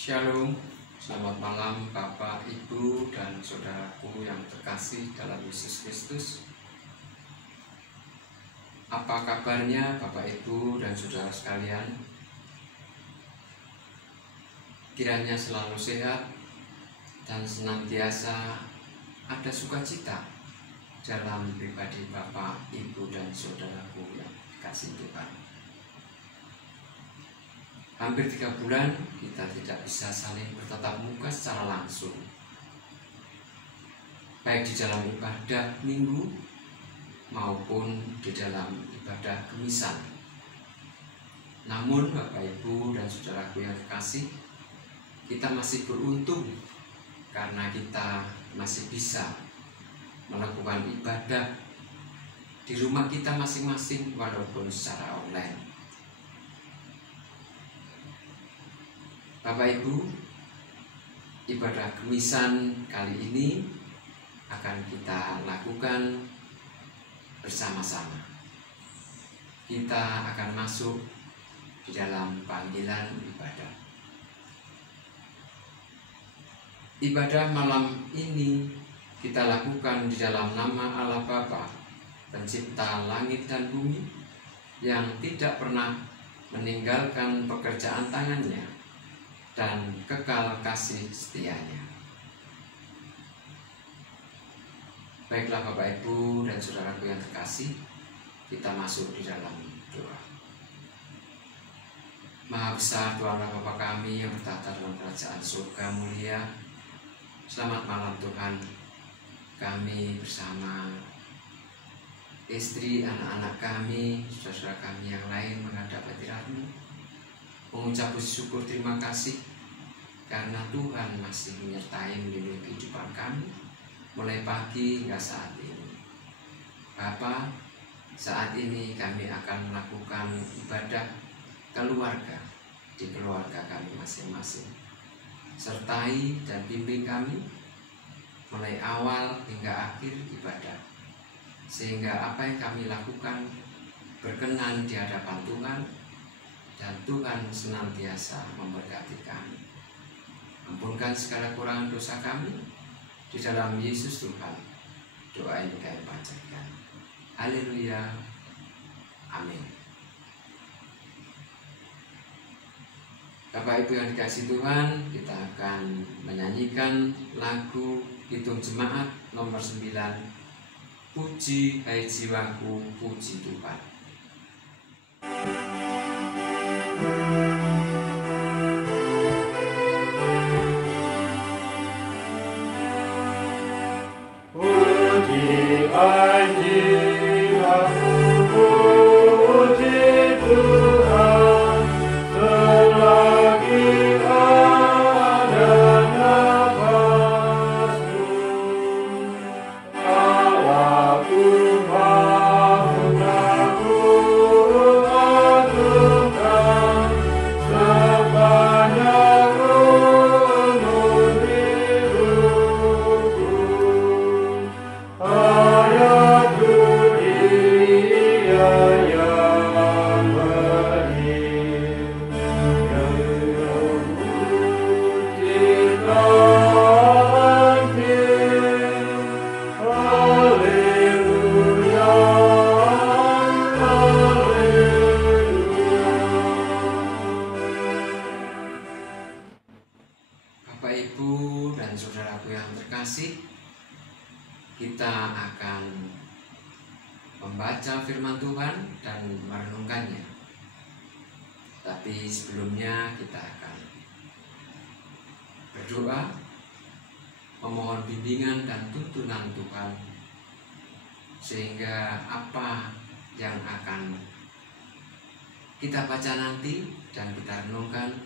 Shalom, selamat malam Bapak, Ibu, dan saudaraku yang terkasih dalam Yesus Kristus. Apa kabarnya Bapak, Ibu, dan saudara sekalian? Kiranya selalu sehat dan senantiasa ada sukacita dalam pribadi Bapak, Ibu, dan saudaraku yang dikasihi Tuhan. Hampir 3 bulan kita tidak bisa saling bertatap muka secara langsung, baik di dalam ibadah minggu maupun di dalam ibadah kemisan. Namun Bapak, Ibu, dan saudaraku yang terkasih, kita masih beruntung karena kita masih bisa melakukan ibadah di rumah kita masing-masing walaupun secara online. Bapak, Ibu, ibadah kemisan kali ini akan kita lakukan bersama-sama. Kita akan masuk di dalam panggilan ibadah. Ibadah malam ini kita lakukan di dalam nama Allah Bapa, Pencipta langit dan bumi, yang tidak pernah meninggalkan pekerjaan tangannya dan kekal kasih setianya. Baiklah Bapak, Ibu, dan saudaraku yang terkasih, kita masuk di dalam doa. Maha besar Tuhan Allah Bapa kami yang bertata dalam kerajaan surga mulia, selamat malam Tuhan. Kami bersama istri, anak-anak kami, saudara-saudara kami yang lain menghadap hadirat-Mu, mengucap syukur terima kasih karena Tuhan masih menyertai melindungi kehidupan kami mulai pagi hingga saat ini. Bapa, saat ini kami akan melakukan ibadah keluarga di keluarga kami masing-masing. Sertai dan bimbing kami mulai awal hingga akhir ibadah, sehingga apa yang kami lakukan berkenan di hadapan Tuhan, dan Tuhan senantiasa memberkati kami. Ampunkan segala kurangan dosa kami di dalam Yesus Tuhan. Doa ini kami panjatkan. Haleluya. Amin. Bapak, Ibu yang dikasihi Tuhan, kita akan menyanyikan lagu Hitung Jemaat nomor 9, Puji hai jiwaku, puji Tuhan. Kita akan membaca firman Tuhan dan merenungkannya. Tapi sebelumnya kita akan berdoa, memohon bimbingan dan tuntunan Tuhan, sehingga apa yang akan kita baca nanti dan kita renungkan,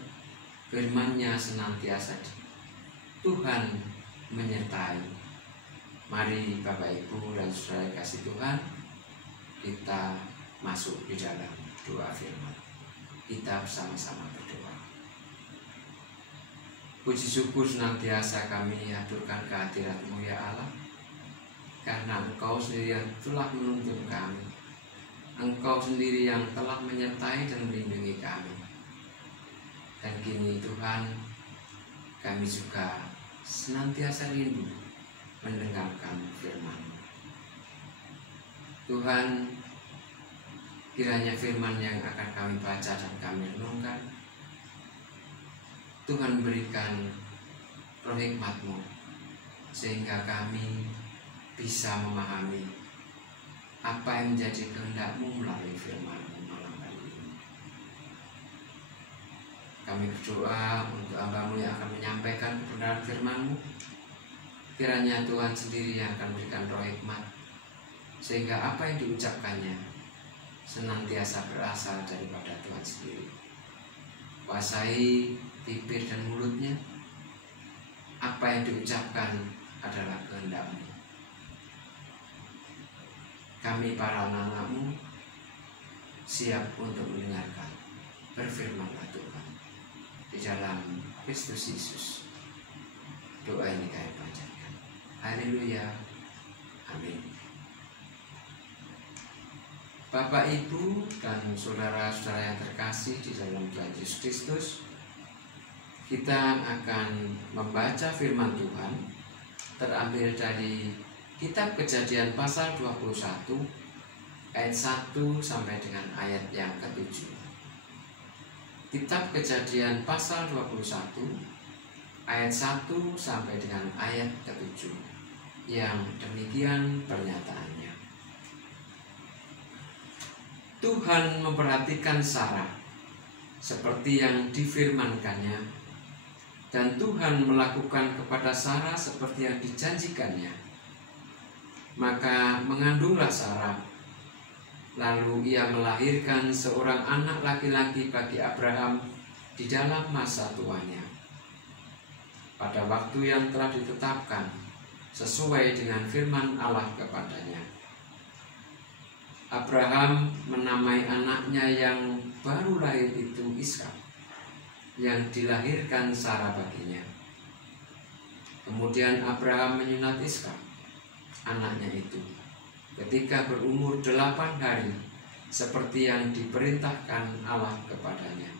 firman-Nya senantiasa Tuhan menyertai. Mari Bapak, Ibu, dan saudara kasih Tuhan, kita masuk di dalam doa firman. Kita bersama-sama berdoa. Puji syukur senantiasa kami haturkan kehadirat-Mu ya Allah, karena Engkau sendiri yang telah menuntun kami. Engkau sendiri yang telah menyertai dan melindungi kami. Dan kini Tuhan, kami juga senantiasa rindu mendengarkan firman-Mu. Tuhan, kiranya firman yang akan kami baca dan kami renungkan, Tuhan berikan roh hikmat-Mu, sehingga kami bisa memahami apa yang menjadi kehendak-Mu melalui firman-Mu malam hari ini. Kami berdoa untuk hamba-Mu yang akan menyampaikan kebenaran firman-Mu. Kiranya Tuhan sendiri yang akan memberikan roh hikmat, sehingga apa yang diucapkannya senantiasa berasal daripada Tuhan sendiri. Kuasai bibir dan mulutnya. Apa yang diucapkan adalah kehendak-Mu. Kami para anak-Mu siap untuk mendengarkan. Berfirmanlah Tuhan di dalam Kristus Yesus. Doa ini kami panjatkan. Haleluya. Amin. Bapak, Ibu, dan saudara-saudara yang terkasih di dalam Tuhan Yesus Kristus, kita akan membaca firman Tuhan terambil dari Kitab Kejadian pasal 21 ayat 1 sampai dengan ayat yang ke-7. Kitab Kejadian pasal 21 ayat 1 sampai dengan ayat ke-7, yang demikian pernyataannya. Tuhan memperhatikan Sarah seperti yang difirmankannya, dan Tuhan melakukan kepada Sarah seperti yang dijanjikannya. Maka mengandunglah Sarah, lalu ia melahirkan seorang anak laki-laki bagi Abraham di dalam masa tuanya, pada waktu yang telah ditetapkan sesuai dengan firman Allah kepadanya. Abraham menamai anaknya yang baru lahir itu Ishak, yang dilahirkan Sarah baginya. Kemudian Abraham menyunat Ishak, anaknya itu, ketika berumur 8 hari, seperti yang diperintahkan Allah kepadanya.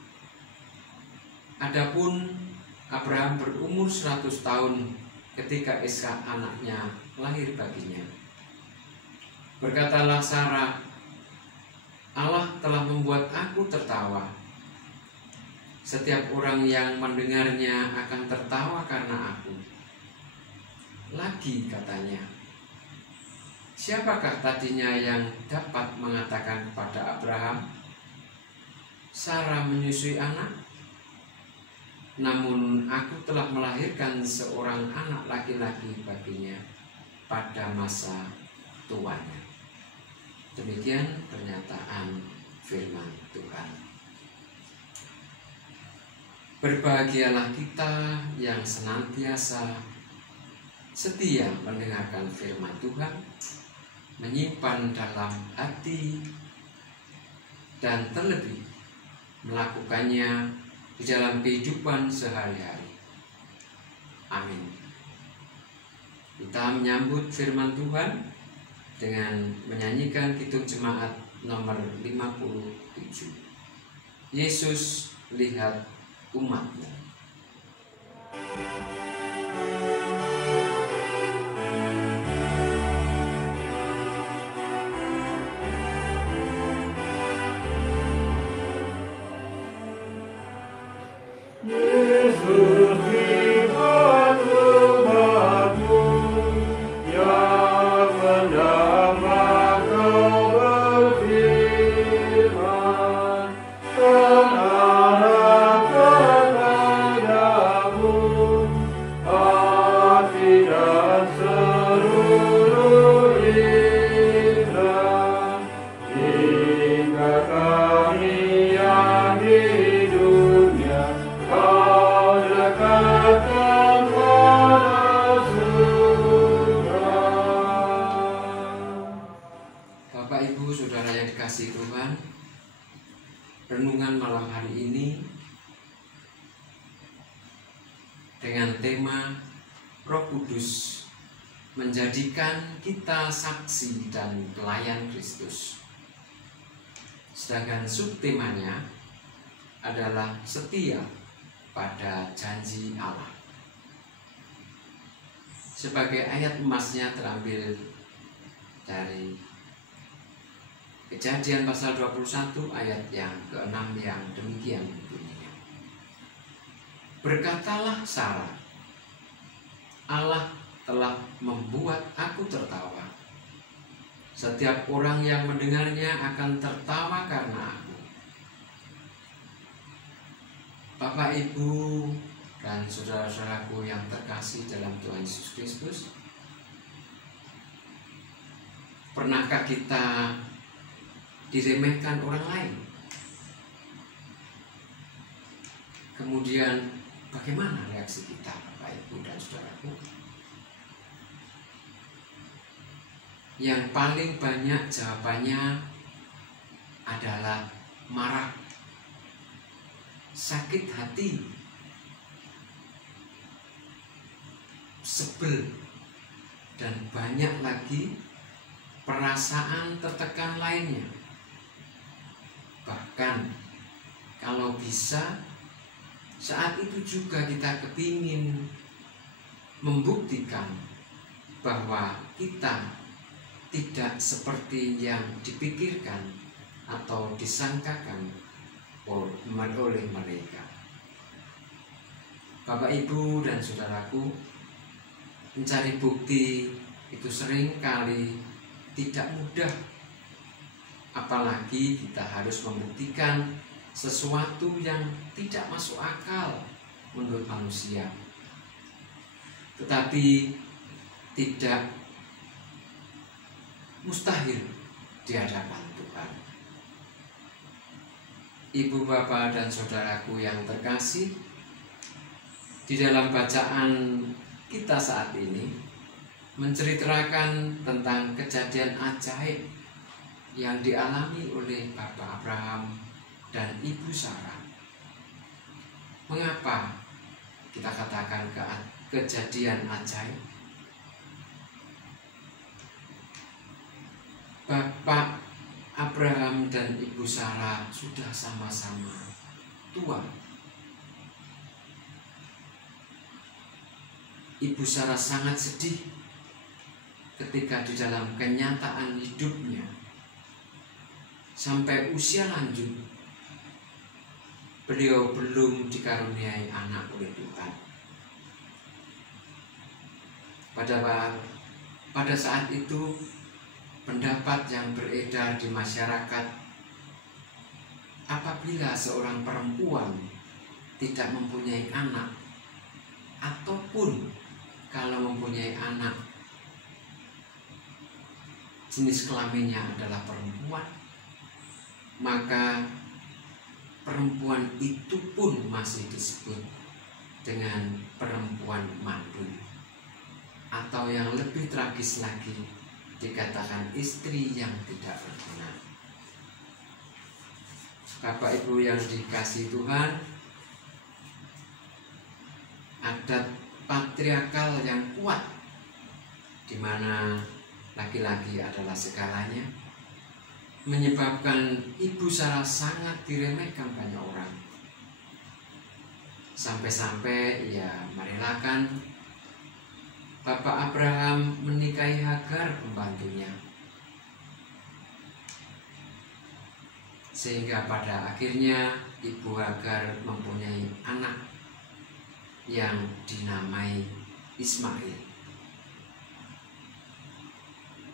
Adapun Abraham berumur 100 tahun ketika Ishak anaknya lahir baginya. Berkatalah Sarah, Allah telah membuat aku tertawa. Setiap orang yang mendengarnya akan tertawa karena aku. Lagi katanya, siapakah tadinya yang dapat mengatakan kepada Abraham, Sarah menyusui anak? Namun aku telah melahirkan seorang anak laki-laki baginya pada masa tuanya. Demikian pernyataan firman Tuhan. Berbahagialah kita yang senantiasa setia mendengarkan firman Tuhan, menyimpan dalam hati, dan terlebih melakukannya di dalam kehidupan sehari-hari. Amin. Kita menyambut firman Tuhan dengan menyanyikan Kidung Jemaat nomor 57. Yesus lihat umat-Mu. Renungan malam hari ini dengan tema Roh Kudus menjadikan kita saksi dan pelayan Kristus. Sedangkan subtemanya adalah setia pada janji Allah. sebagai ayat emasnya terambil dari Kejadian pasal 21 ayat yang ke-6 yang demikian bunyinya. Berkatalah Sarah, Allah telah membuat aku tertawa. Setiap orang yang mendengarnya akan tertawa karena aku. Bapak, Ibu, dan saudara-saudaraku yang terkasih dalam Tuhan Yesus Kristus, pernahkah kita diremehkan orang lain? Kemudian bagaimana reaksi kita, Bapak, Ibu, dan saudaraku? Yang paling banyak jawabannya adalah marah, sakit hati, sebel, dan banyak lagi perasaan tertekan lainnya. Bahkan kalau bisa, saat itu juga kita kepingin membuktikan bahwa kita tidak seperti yang dipikirkan atau disangkakan oleh mereka. Bapak, Ibu, dan saudaraku, mencari bukti itu seringkali tidak mudah. Apalagi kita harus membuktikan sesuatu yang tidak masuk akal menurut manusia. Tetapi tidak mustahil di hadapan Tuhan. Ibu, bapak, dan saudaraku yang terkasih, di dalam bacaan kita saat ini menceritakan tentang kejadian ajaib yang dialami oleh Bapak Abraham dan Ibu Sarah. Mengapa kita katakan kejadian ajaib? Bapak Abraham dan Ibu Sarah sudah sama-sama tua. Ibu Sarah sangat sedih ketika di dalam kenyataan hidupnya sampai usia lanjut beliau belum dikaruniai anak oleh Tuhan. Pada saat itu pendapat yang beredar di masyarakat, apabila seorang perempuan tidak mempunyai anak, ataupun kalau mempunyai anak jenis kelaminnya adalah perempuan, maka perempuan itu pun masih disebut dengan perempuan mandul, atau yang lebih tragis lagi dikatakan istri yang tidak berguna. Bapak, Ibu yang dikasihi Tuhan, adat patriarkal yang kuat di mana laki-laki adalah segalanya menyebabkan Ibu Sarah sangat diremehkan banyak orang. Sampai-sampai ia merelakan Bapak Abraham menikahi Hagar, pembantunya, sehingga pada akhirnya Ibu Hagar mempunyai anak yang dinamai Ismail.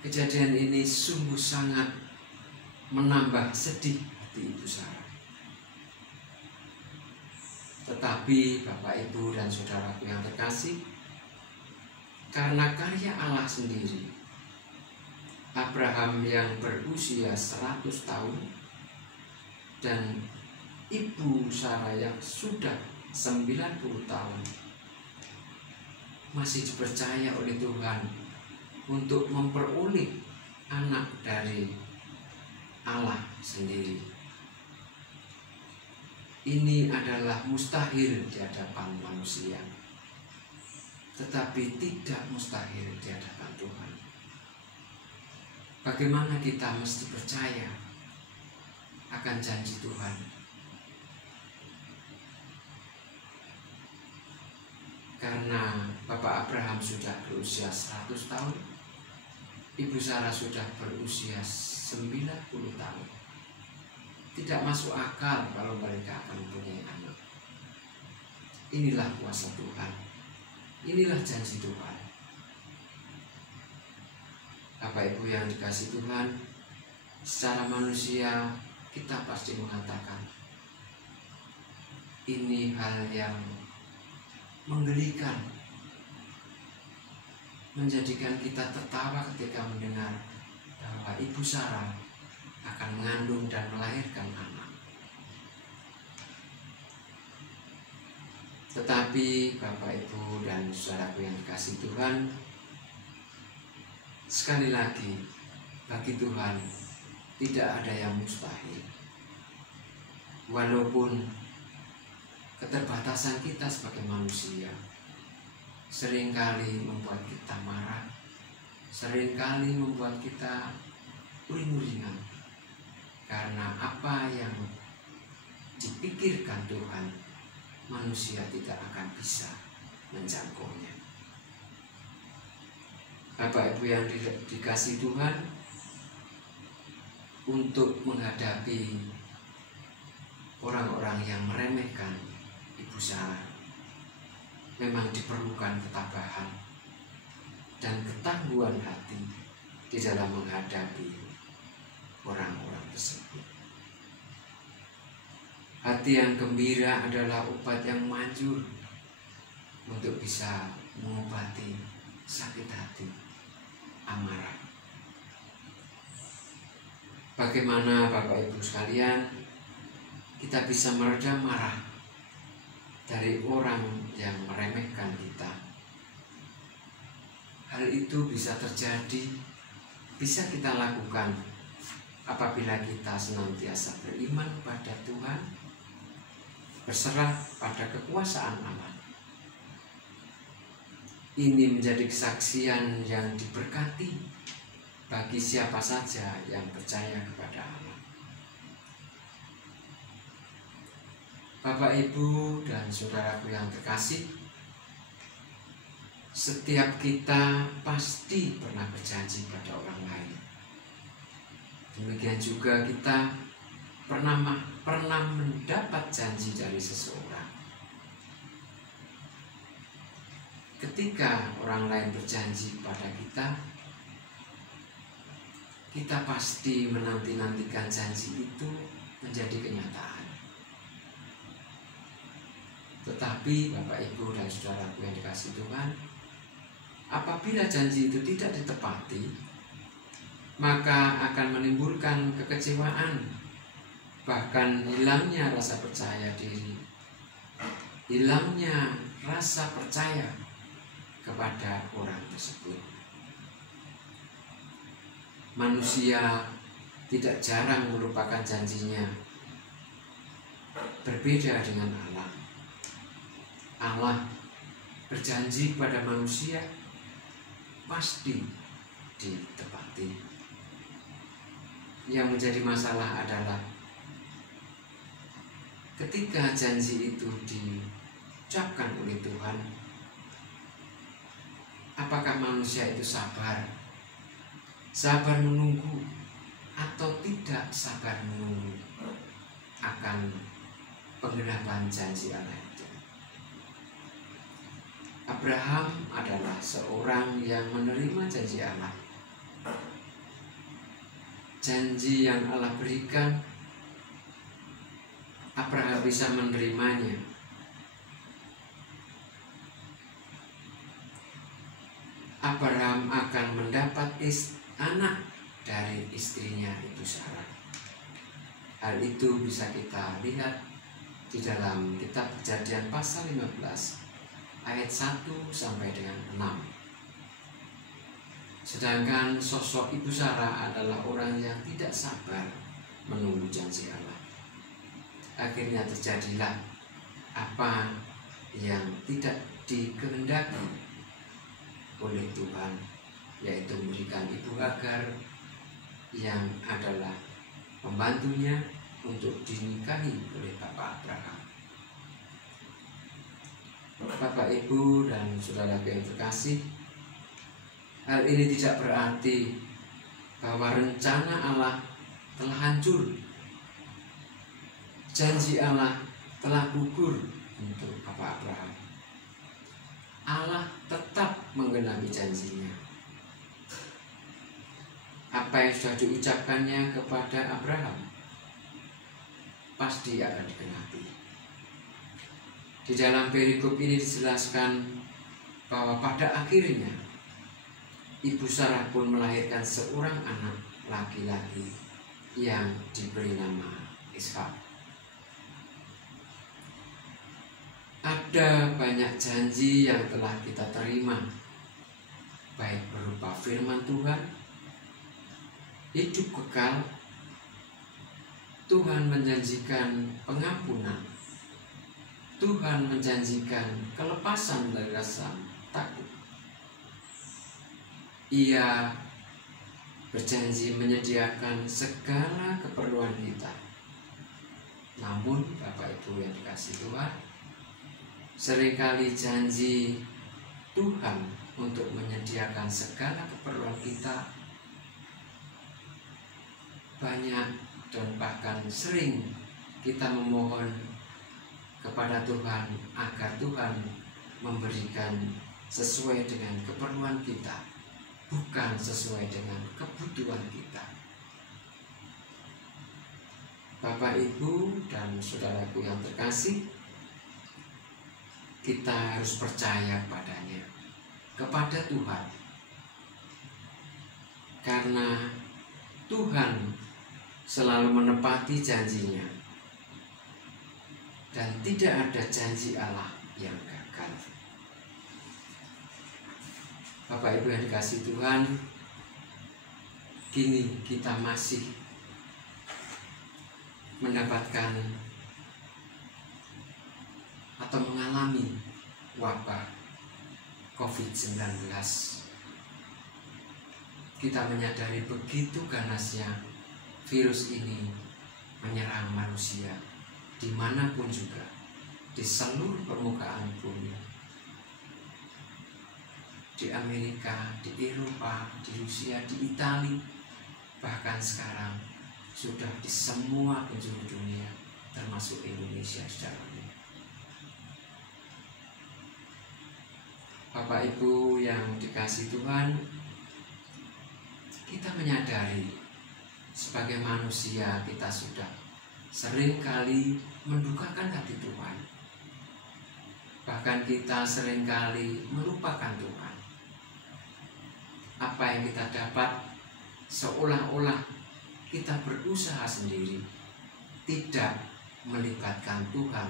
Kejadian ini sungguh sangat menambah sedih hati Ibu Sarah. Tetapi Bapak, Ibu, dan saudaraku yang terkasih, karena karya Allah sendiri, Abraham yang berusia 100 tahun dan Ibu Sarah yang sudah 90 tahun masih dipercaya oleh Tuhan untuk memperoleh anak dari Allah sendiri. Ini adalah mustahil di hadapan manusia, tetapi tidak mustahil di hadapan Tuhan. Bagaimana kita mesti percaya akan janji Tuhan? Karena Bapak Abraham sudah berusia 100 tahun, Ibu Sarah sudah berusia 90 tahun. Tidak masuk akal kalau mereka akan mempunyai anak. Inilah kuasa Tuhan. Inilah janji Tuhan. Bapak Ibu yang dikasihi Tuhan, secara manusia kita pasti mengatakan ini hal yang menggelikan, menjadikan kita tertawa ketika mendengar bahwa Ibu Sarah akan mengandung dan melahirkan anak. Tetapi Bapak Ibu dan saudaraku yang dikasihi Tuhan, sekali lagi bagi Tuhan tidak ada yang mustahil. Walaupun keterbatasan kita sebagai manusia seringkali membuat kita marah, seringkali membuat kita uring-uringan, karena apa yang dipikirkan Tuhan manusia tidak akan bisa menjangkaunya. Bapak Ibu yang dikasihi Tuhan, untuk menghadapi orang-orang yang meremehkan Ibu Sarah, memang diperlukan ketabahan dan ketangguhan hati di dalam menghadapi orang-orang tersebut. Hati yang gembira adalah obat yang manjur untuk bisa mengobati sakit hati, amarah. Bagaimana Bapak Ibu sekalian kita bisa meredam marah dari orang yang meremehkan kita? Hal itu bisa terjadi, bisa kita lakukan apabila kita senantiasa beriman pada Tuhan, berserah pada kekuasaan Allah. Ini menjadi kesaksian yang diberkati bagi siapa saja yang percaya kepada Allah. Bapak, Ibu, dan saudaraku yang terkasih, setiap kita pasti pernah berjanji pada orang lain. Demikian juga kita pernah mendapat janji dari seseorang. Ketika orang lain berjanji pada kita, kita pasti menanti-nantikan janji itu menjadi kenyataan. Tetapi Bapak, Ibu, dan saudaraku yang dikasihi Tuhan, apabila janji itu tidak ditepati, maka akan menimbulkan kekecewaan, bahkan hilangnya rasa percaya diri, hilangnya rasa percaya kepada orang tersebut. Manusia tidak jarang melupakan janjinya. Berbeda dengan Allah. Allah berjanji pada manusia pasti ditepati. Yang menjadi masalah adalah ketika janji itu diucapkan oleh Tuhan, apakah manusia itu sabar menunggu atau tidak sabar menunggu akan penggenapan janji Allah itu. Abraham adalah seorang yang menerima janji Allah. Janji yang Allah berikan, Abraham bisa menerimanya. Abraham akan mendapat anak dari istrinya Ibu Sarah. Hal itu bisa kita lihat di dalam kitab Kejadian pasal 15 ayat 1 sampai dengan 6. Sedangkan sosok Ibu Sarah adalah orang yang tidak sabar menunggu janji Allah. Akhirnya terjadilah apa yang tidak dikehendaki oleh Tuhan, yaitu memberikan Ibu Hagar yang adalah pembantunya untuk dinikahi oleh Bapak Abraham. Bapak, Ibu, dan saudara yang terkasih, hal ini tidak berarti bahwa rencana Allah telah hancur, janji Allah telah gugur untuk Bapak Abraham. Allah tetap menggenapi janjinya. Apa yang sudah diucapkannya kepada Abraham pasti akan digenapi. Di dalam perikop ini dijelaskan bahwa pada akhirnya Ibu Sarah pun melahirkan seorang anak laki-laki yang diberi nama Ishak. Ada banyak janji yang telah kita terima, baik berupa firman Tuhan, hidup kekal, Tuhan menjanjikan pengampunan, Tuhan menjanjikan kelepasan dari rasa takut. Ia berjanji menyediakan segala keperluan kita. Namun Bapak Ibu yang dikasihi Tuhan, seringkali janji Tuhan untuk menyediakan segala keperluan kita banyak dan bahkan sering kita memohon kepada Tuhan agar Tuhan memberikan sesuai dengan keperluan kita, bukan sesuai dengan kebutuhan kita. Bapak, Ibu, dan saudaraku yang terkasih, kita harus percaya padanya, kepada Tuhan, karena Tuhan selalu menepati janjinya, dan tidak ada janji Allah yang gagal. Bapak, Ibu yang dikasihi Tuhan, kini kita masih mendapatkan atau mengalami wabah COVID-19. Kita menyadari begitu ganasnya virus ini menyerang manusia dimanapun juga, di seluruh permukaan bumi, di Amerika, di Eropa, di Rusia, di Italia, bahkan sekarang sudah di semua penjuru dunia, termasuk Indonesia di dalamnya. Bapak, Ibu yang dikasihi Tuhan, kita menyadari sebagai manusia kita sudah seringkali mendukakan hati Tuhan. Bahkan kita seringkali melupakan Tuhan. Apa yang kita dapat seolah-olah kita berusaha sendiri, tidak melibatkan Tuhan,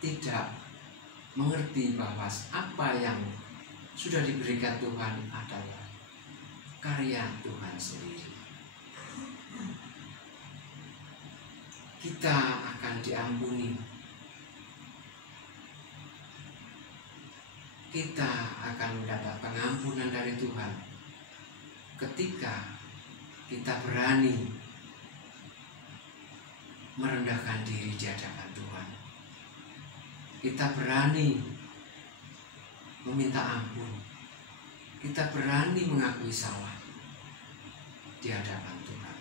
tidak mengerti bahwa apa yang sudah diberikan Tuhan adalah karya Tuhan sendiri. Kita akan diampuni, kita akan mendapat pengampunan dari Tuhan ketika kita berani merendahkan diri di hadapan Tuhan. Kita berani meminta ampun, kita berani mengakui salah di hadapan Tuhan.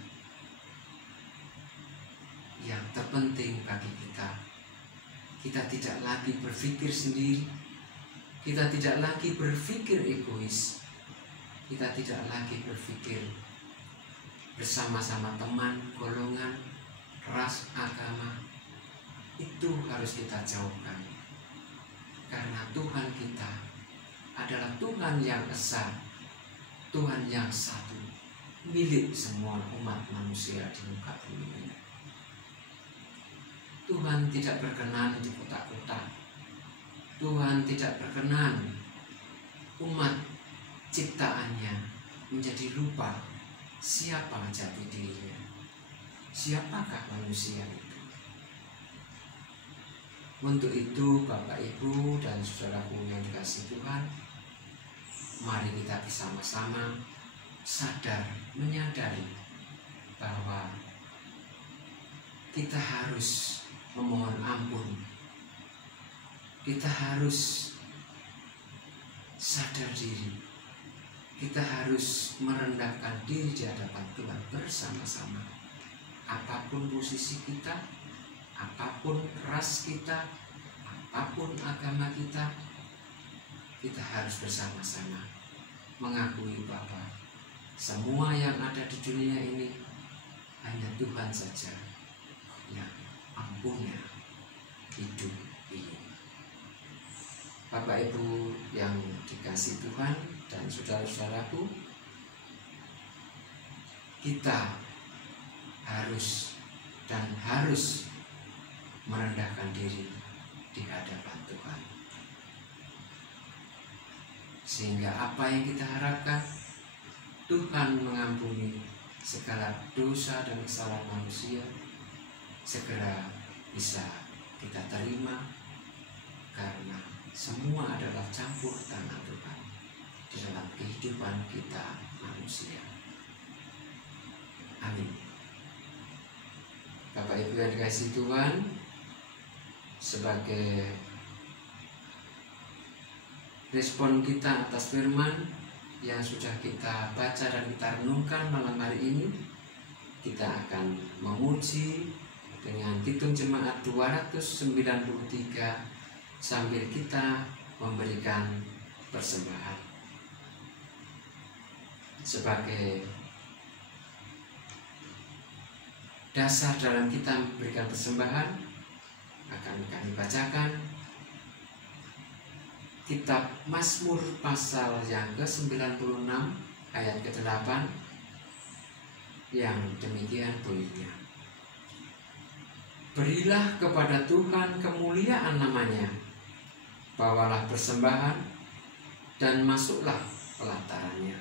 Yang terpenting bagi kita tidak lagi berpikir sendiri, kita tidak lagi berpikir egois, kita tidak lagi berpikir bersama-sama teman, golongan, ras, agama. Itu harus kita jauhkan, karena Tuhan kita adalah Tuhan yang esa, Tuhan yang satu, milik semua umat manusia di muka bumi ini. Tuhan tidak berkenan di kota-kota, Tuhan tidak berkenan umat ciptaannya menjadi lupa siapa jati dirinya, siapakah manusia itu. Untuk itu Bapak, Ibu, dan saudaraku yang dikasihi Tuhan, mari kita bersama-sama sadar, menyadari bahwa kita harus memohon ampun, kita harus sadar diri. Kita harus merendahkan diri di hadapan Tuhan bersama-sama. Apapun posisi kita, apapun ras kita, apapun agama kita, kita harus bersama-sama mengakui bahwa semua yang ada di dunia ini hanya Tuhan saja yang punya hidup ini. Bapak Ibu yang dikasih Tuhan dan saudara-saudaraku, kita harus merendahkan diri di hadapan Tuhan, sehingga apa yang kita harapkan, Tuhan mengampuni segala dosa dan kesalahan manusia segera bisa kita terima, karena semua adalah campur tangan Tuhan di dalam kehidupan kita manusia. Amin. Bapak Ibu yang dikasihi Tuhan, sebagai respon kita atas firman yang sudah kita baca dan kita renungkan malam hari ini, kita akan memuji dengan Kidung Jemaat 293 sambil kita memberikan persembahan. Sebagai dasar dalam kita memberikan persembahan, akan kami bacakan kitab Mazmur pasal yang ke-96 ayat ke-8 yang demikian bunyinya. Berilah kepada Tuhan kemuliaan namanya, bawalah persembahan dan masuklah pelatarannya.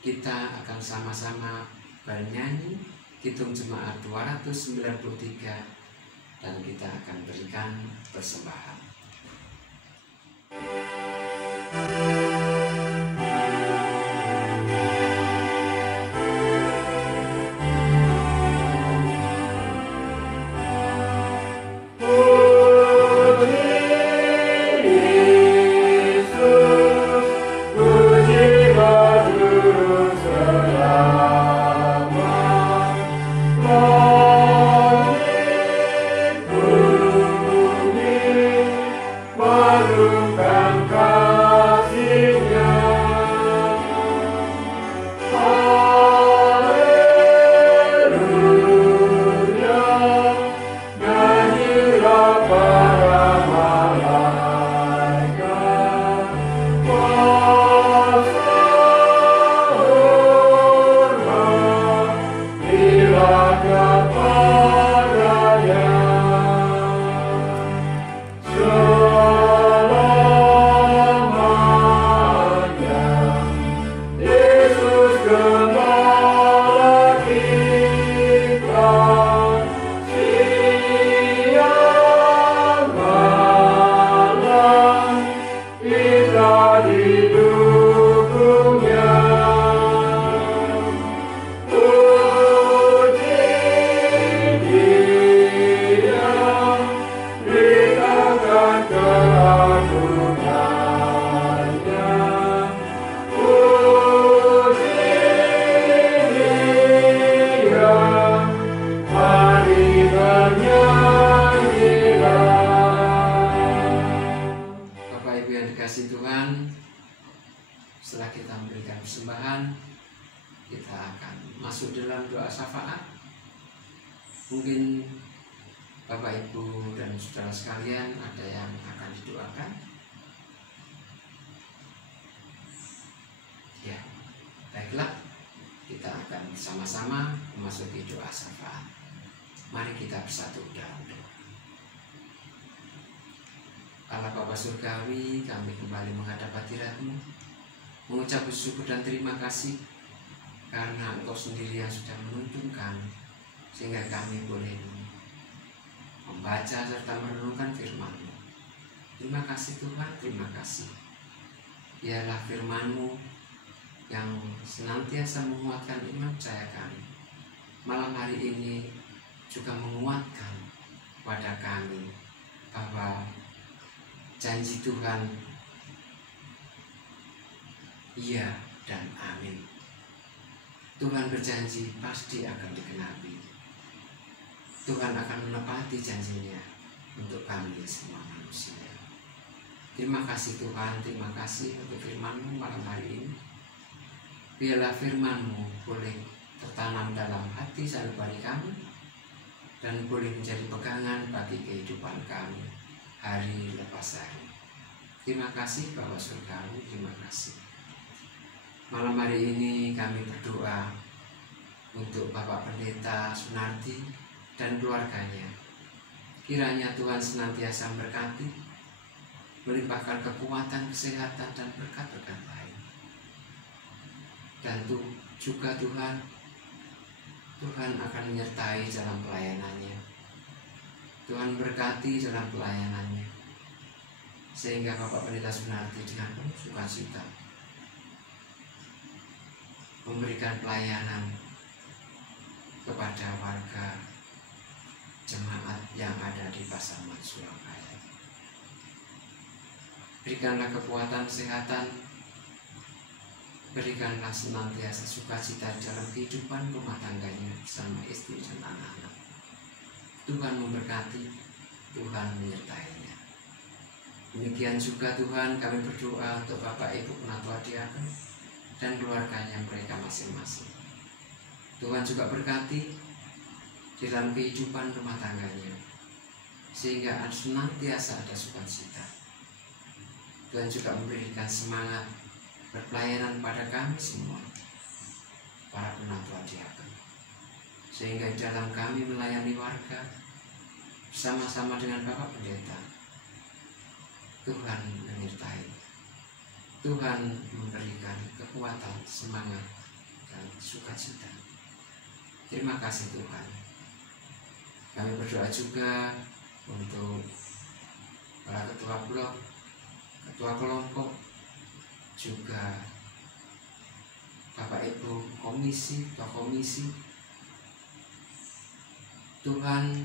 Kita akan sama-sama bernyanyi Kidung Jemaat 293 dan kita akan berikan persembahan. Mungkin Bapak Ibu dan saudara sekalian ada yang akan didoakan? Ya, baiklah, kita akan bersama-sama memasuki doa syafaat. Mari kita bersatu dalam doa. Allah Bapa Surgawi, kami kembali menghadap hadirat-Mu, mengucap syukur dan terima kasih karena Engkau sendiri yang sudah menuntun kami, sehingga kami boleh membaca serta merenungkan firman-Mu. Terima kasih Tuhan, terima kasih. Biarlah firman-Mu yang senantiasa menguatkan iman percaya kami, malam hari ini juga menguatkan pada kami bahwa janji Tuhan iya dan amin. Tuhan berjanji pasti akan digenapi. Tuhan akan menepati janjinya untuk kami semua manusia. Terima kasih Tuhan, terima kasih untuk firman-Mu malam hari ini. Biarlah firman-Mu boleh tertanam dalam hati sanubari kami dan boleh menjadi pegangan bagi kehidupan kami hari lepas hari. Terima kasih Bapa Surgawi, terima kasih. Malam hari ini kami berdoa untuk Bapak Pendeta Sunardi dan keluarganya. Kiranya Tuhan senantiasa memberkati, melimpahkan kekuatan, kesehatan, dan berkat-berkat lain. Dan juga Tuhan akan menyertai dalam pelayanannya. Tuhan berkati dalam pelayanannya, sehingga Bapak Pendeta Sunardi dengan penuh sukacita memberikan pelayanan kepada warga jemaat yang ada di Pasaman, Surabaya. Berikanlah kekuatan, kesehatan, berikanlah senantiasa sukacita dalam kehidupan rumah tangganya bersama istri dan anak-anak. Tuhan memberkati, Tuhan menyertainya. Demikian juga Tuhan kami berdoa untuk Bapak Ibu Penatua Diaken dan keluarganya mereka masing-masing. Tuhan juga berkati dalam kehidupan rumah tangganya, sehingga senantiasa ada sukacita. Tuhan juga memberikan semangat berpelayanan pada kami semua, para penatua diaken, sehingga dalam kami melayani warga bersama-sama dengan Bapak Pendeta, Tuhan menyertai, Tuhan memberikan kekuatan, semangat, dan sukacita. Terima kasih Tuhan. Kami berdoa juga untuk para ketua blok, ketua kelompok, juga Bapak Ibu komisi, ketua komisi. Tuhan,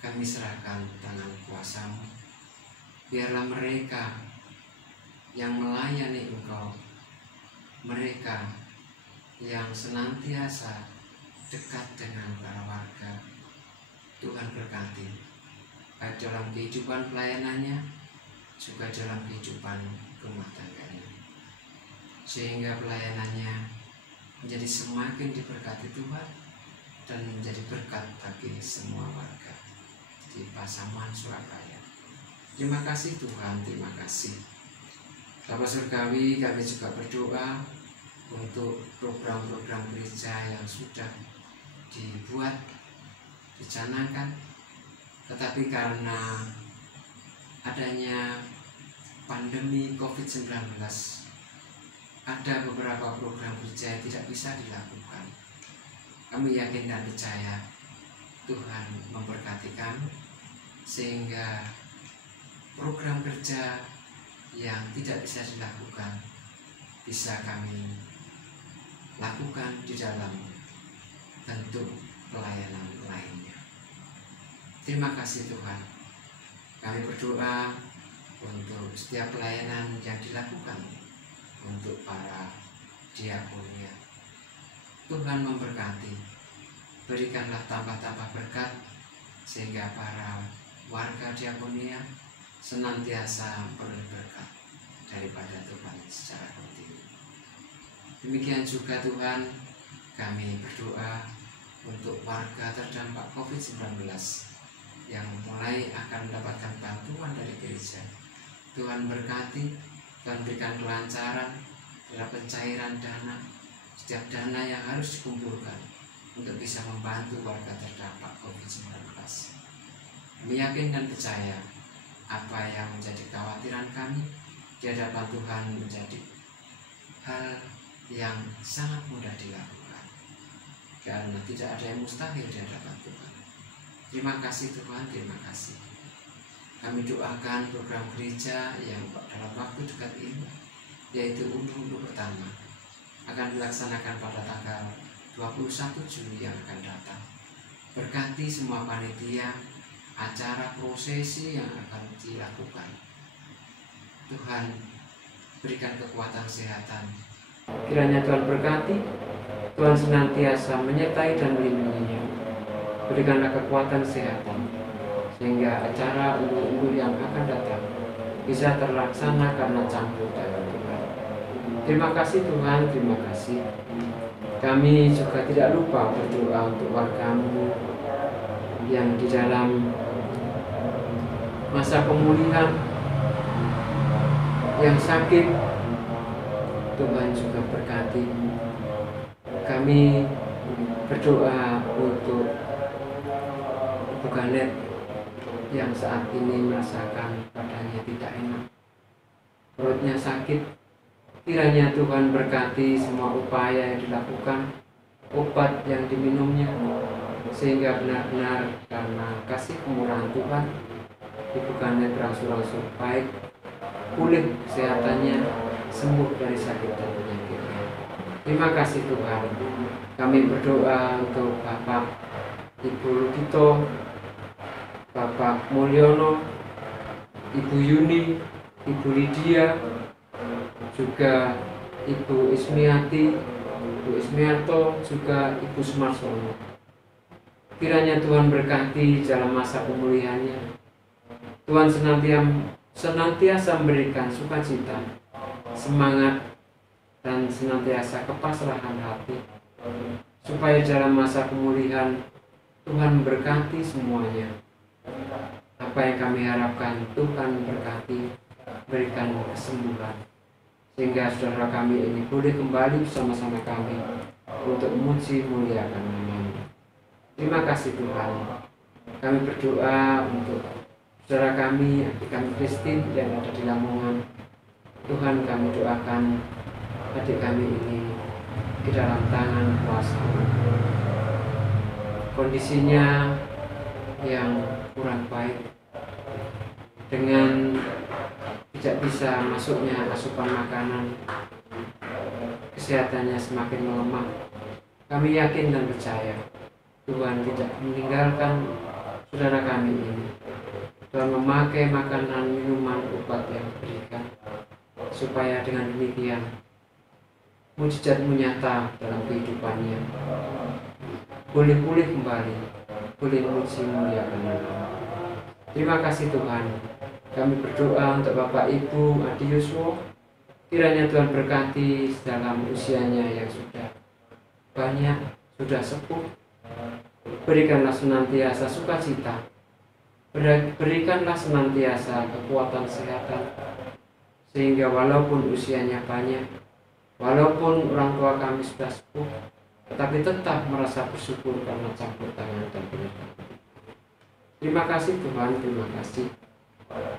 kami serahkan tangan kuasa-Mu. Biarlah mereka yang melayani Engkau, mereka yang senantiasa dekat dengan para warga, Tuhan berkati, baik dalam kehidupan pelayanannya, juga dalam kehidupan rumah tangganya, sehingga pelayanannya menjadi semakin diberkati Tuhan dan menjadi berkat bagi semua warga di Pasaman, Surabaya. Terima kasih Tuhan, terima kasih. Bapak Surgawi, kami juga berdoa untuk program-program gereja yang sudah dibuat, dicanangkan, tetapi karena adanya pandemi COVID-19, ada beberapa program gereja yang tidak bisa dilakukan. Kami yakin dan percaya Tuhan memberkati kami, sehingga program kerja yang tidak bisa dilakukan bisa kami lakukan di dalam bentuk pelayanan lainnya. Terima kasih Tuhan. Kami berdoa untuk setiap pelayanan yang dilakukan untuk para diakonia. Tuhan memberkati, berikanlah tambah-tambah berkat, sehingga para warga diakonia senantiasa beroleh berkat daripada Tuhan secara kontinu. Demikian juga Tuhan, kami berdoa untuk warga terdampak COVID-19 yang mulai akan mendapatkan bantuan dari gereja. Tuhan berkati, Tuhan berikan kelancaran dalam pencairan dana, setiap dana yang harus dikumpulkan untuk bisa membantu warga terdampak COVID-19. Kami yakin dan percaya apa yang menjadi kekhawatiran kami di hadapan Tuhan menjadi hal yang sangat mudah dilakukan, karena tidak ada yang mustahil di hadapan Tuhan. Terima kasih Tuhan, terima kasih. Kami doakan program gereja yang dalam waktu dekat ini, yaitu unduh-unduh pertama, akan dilaksanakan pada tanggal 21 Juli yang akan datang. Berkati semua panitia, acara prosesi yang akan dilakukan. Tuhan, berikan kekuatan kesehatan. Kiranya Tuhan berkati, Tuhan senantiasa menyertai dan melindunginya. Berikanlah kekuatan kesehatan, sehingga acara undur-undur yang akan datang bisa terlaksana karena campur tangan Tuhan. Terima kasih Tuhan, terima kasih. Kami juga tidak lupa berdoa untuk warga-Mu yang di dalam masa pemulihan, yang sakit. Tuhan juga berkati. Kami berdoa untuk Ibu Ganet yang saat ini merasakan badannya tidak enak, perutnya sakit. Kiranya Tuhan berkati semua upaya yang dilakukan, obat yang diminumnya, sehingga benar-benar karena kasih kemurahan Tuhan, Ibu Ganet berangsur-angsur baik, pulih kesehatannya, sembuh dari sakit dan penyakitnya. Terima kasih Tuhan. Kami berdoa untuk Bapak Ibu Lukito, Bapak Mulyono, Ibu Yuni, Ibu Lydia, juga Ibu Ismiati, Ibu Ismiarto, juga Ibu Sumarsono. Kiranya Tuhan berkati dalam masa pemulihannya. Tuhan senantiasa memberikan sukacita, semangat, dan senantiasa kepasrahan hati, supaya dalam masa pemulihan Tuhan berkati semuanya. Apa yang kami harapkan, Tuhan berkati, berikan kesembuhan, sehingga saudara kami ini boleh kembali bersama-sama kami untuk memuji muliakan nama-Mu. Terima kasih Tuhan. Kami berdoa untuk saudara kami, adik kami Christine yang ada di Lamongan. Tuhan, kami doakan adik kami ini di dalam tangan kuasa-Mu. Kondisinya yang kurang baik, dengan tidak bisa masuknya asupan makanan, kesehatannya semakin melemah. Kami yakin dan percaya Tuhan tidak meninggalkan saudara kami ini. Tuhan memakai makanan, minuman, obat yang diberikan, supaya dengan demikian mujizat-Mu nyata dalam kehidupannya, boleh pulih kembali, boleh muji muliakan Nama. Terima kasih Tuhan. Kami berdoa untuk Bapak Ibu Adi Yuswo. Kiranya Tuhan berkati dalam usianya yang sudah banyak, sudah sepuh. Berikanlah senantiasa sukacita, berikanlah senantiasa kekuatan kesehatan, sehingga walaupun usianya banyak, walaupun orang tua kami sudah sepuh, tetapi tetap merasa bersyukur karena campur tangan dan penyertaan. Terima kasih Tuhan, terima kasih.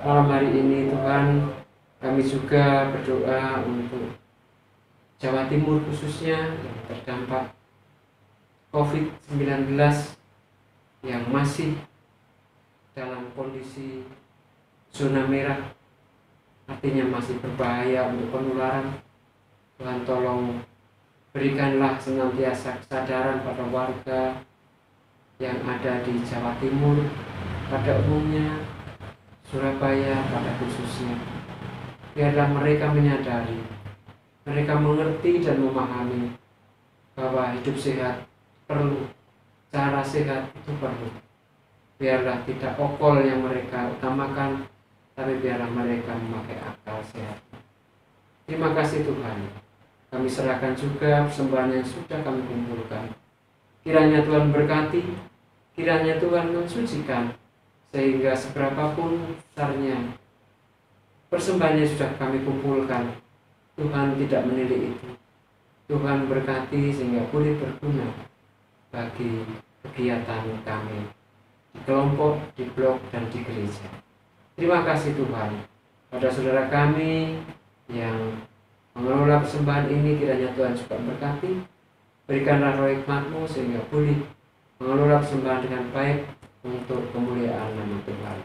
Malam hari ini Tuhan, kami juga berdoa untuk Jawa Timur khususnya yang terdampak COVID-19, yang masih dalam kondisi zona merah, artinya masih berbahaya untuk penularan. Tuhan tolong berikanlah senantiasa kesadaran pada warga yang ada di Jawa Timur pada umumnya, Surabaya pada khususnya. Biarlah mereka menyadari, mereka mengerti dan memahami bahwa hidup sehat perlu, cara sehat itu perlu. Biarlah tidak okol yang mereka utamakan, tapi biarlah mereka memakai akal sehat. Terima kasih Tuhan. Kami serahkan juga persembahan yang sudah kami kumpulkan. Kiranya Tuhan berkati, kiranya Tuhan mensucikan, sehingga seberapapun besarnya persembahan yang sudah kami kumpulkan, Tuhan tidak menilai itu. Tuhan berkati sehingga boleh berguna bagi kegiatan kami di kelompok, di blok, dan di gereja. Terima kasih Tuhan. Pada saudara kami yang mengelola persembahan ini, kiranya Tuhan juga berkati. Berikanlah roh hikmat-Mu sehingga boleh mengelola persembahan dengan baik untuk kemuliaan nama Tuhan.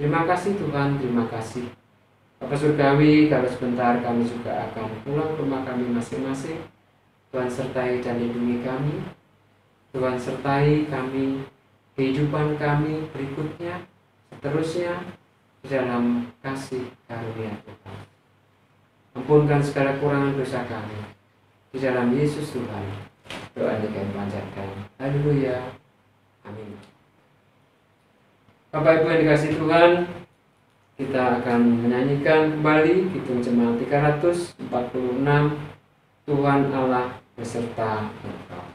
Terima kasih Tuhan, terima kasih. Bapak Surgawi, kalau sebentar kami juga akan pulang ke rumah kami masing-masing. Tuhan sertai dan lindungi kami. Tuhan sertai kami, kehidupan kami berikutnya, seterusnya di dalam kasih karunia Tuhan. Ampunkan segala kurangan dosa kami. Di dalam Yesus Tuhan, doa ini kami panjatkan. Haleluya. Amin. Bapak Ibu yang dikasihi Tuhan, kita akan menyanyikan kembali Kidung Jemaat 346, Tuhan Allah beserta engkau.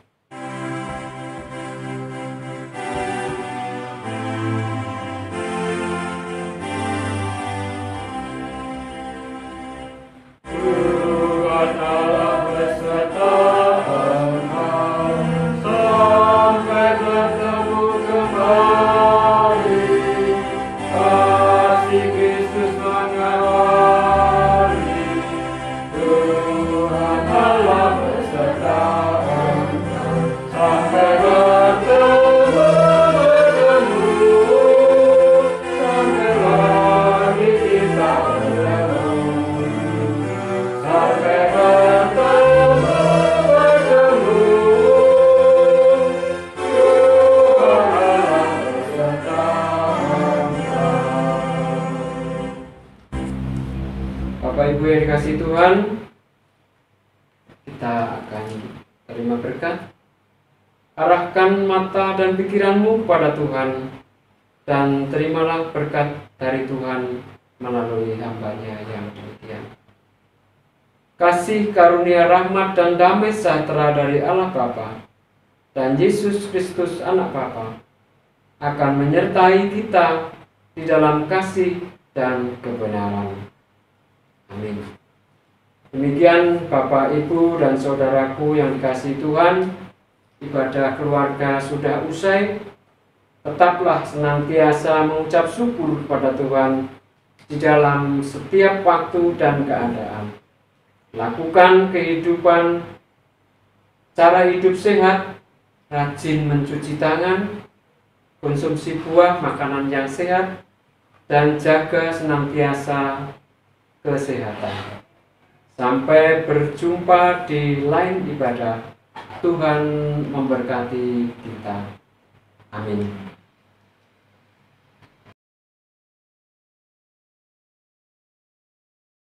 Bapak Ibu yang dikasihi Tuhan, kita akan terima berkat. Arahkan mata dan pikiranmu kepada Tuhan, dan terimalah berkat dari Tuhan melalui hamba-Nya yang demikian. Kasih karunia rahmat dan damai sejahtera dari Allah Bapa dan Yesus Kristus Anak Bapa akan menyertai kita di dalam kasih dan kebenaran. Amin. Demikian Bapak, Ibu, dan saudaraku yang dikasihi Tuhan, ibadah keluarga sudah usai. Tetaplah senantiasa mengucap syukur kepada Tuhan di dalam setiap waktu dan keadaan. Lakukan kehidupan cara hidup sehat, rajin mencuci tangan, konsumsi buah makanan yang sehat, dan jaga senantiasa kesehatan. Sampai berjumpa di lain ibadah. Tuhan memberkati kita. Amin.